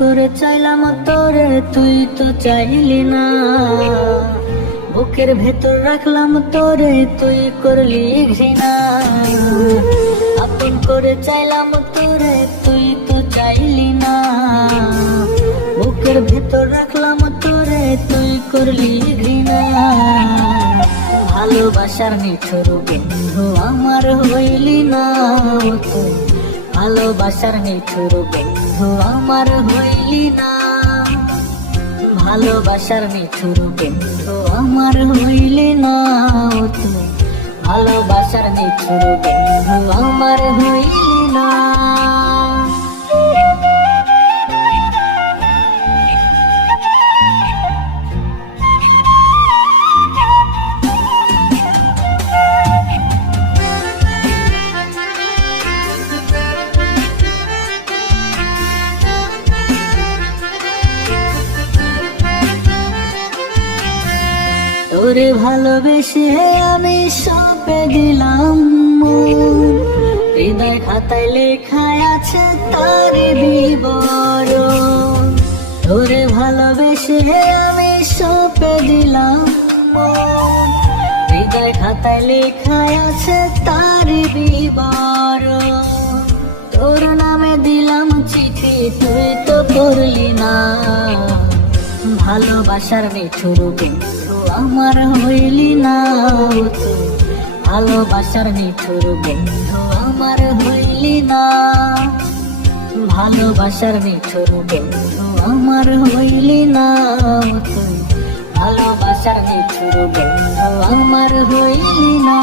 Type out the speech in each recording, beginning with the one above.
করে চাইলাম তোরে, তুই তো চাইলি না। বুকের ভেতর রাখলাম তোরে, তুই করলি ঘৃণা। আপন করে চাইলাম তোরে, তুই তো চাইলি না। বুকের ভেতর রাখলাম তোরে, তুই করলি ঘৃণা। ভালোবাসার নিঠুর বন্ধু আমার হইলি না তুই। ভালোবাসার নিঠুর বন্ধু আমার হইলি না। ভালোবাসার নিঠুর বন্ধু আমার হইলি না তুই। ভালোবাসার নিঠুর বন্ধু আমার হইলি না। তোরে ভালোবেসে আমি সঁপে দিলাম মন। হৃদয় খাতায় লেখায় আছে তার বিবরণ। তোরে ভালোবেসে আমি সঁপে দিলাম মন। হৃদয় খাতায় লেখায় আছে তার বিবরণ। তোর নামে দিলাম চিঠি, তুই তো পড়লি না। ভালোবাসার নিঠুর বন্ধু আমার হইলি না তুই। ভালোবাসার নিঠুর বন্ধু আমার হইলি না। ভালোবাসার নিঠুর বন্ধু আমার হইলি না তুই। ভালোবাসার নিঠুর বন্ধু আমার হইলি না।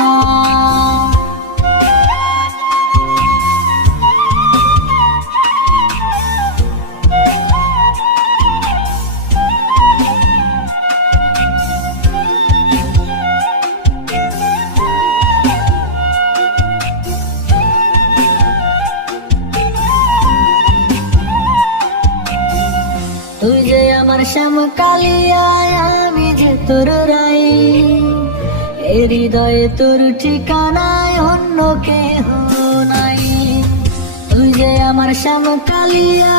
তুই যে আমার শ্যাম কালিয়া, আমি যে তোর রাই। এ হৃদয়ে তোর ঠিকানায় অন্য কেহ নাই। তুই যে আমার শ্যাম কালিয়া,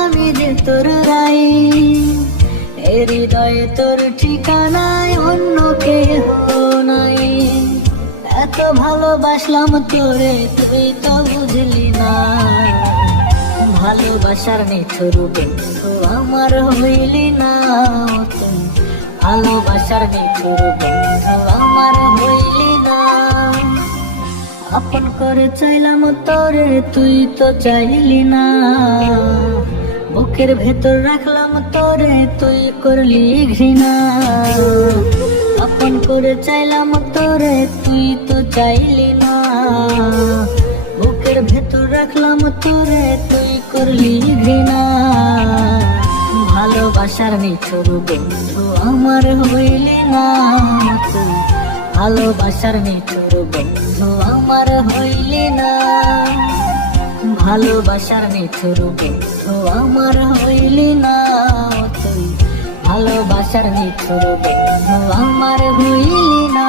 আমি যে তোর রাই। এ হৃদয়ে তোর ঠিকানায় অন্য কেহ নাই। এত ভালোবাসলাম তোরে, তুই তো বুঝলি না। ভালোবাসার নিঠুর বন্ধু আমার হইলি না তুই। ভালোবাসার নিঠুর বন্ধু আমার হইলি না। আপন করে চাইলাম তোরে, তুই তো চাইলি না। বুকের ভেতর রাখলাম তোরে, তুই করলি ঘৃণা। আপন করে চাইলাম তোরে, তুই তো চাইলি না। বুকের ভেতর রাখলাম তোরে, তুই করলি ঘৃণা। ভালোবাসার নিঠুর বন্ধু আমার হইলি না তুই। ভালোবাসার নিঠুর বন্ধু আমার হইলি না। ভালোবাসার নিঠুর বন্ধু আমার হইলি না তুই। ভালোবাসার নিঠুর বন্ধু আমার হইলি না।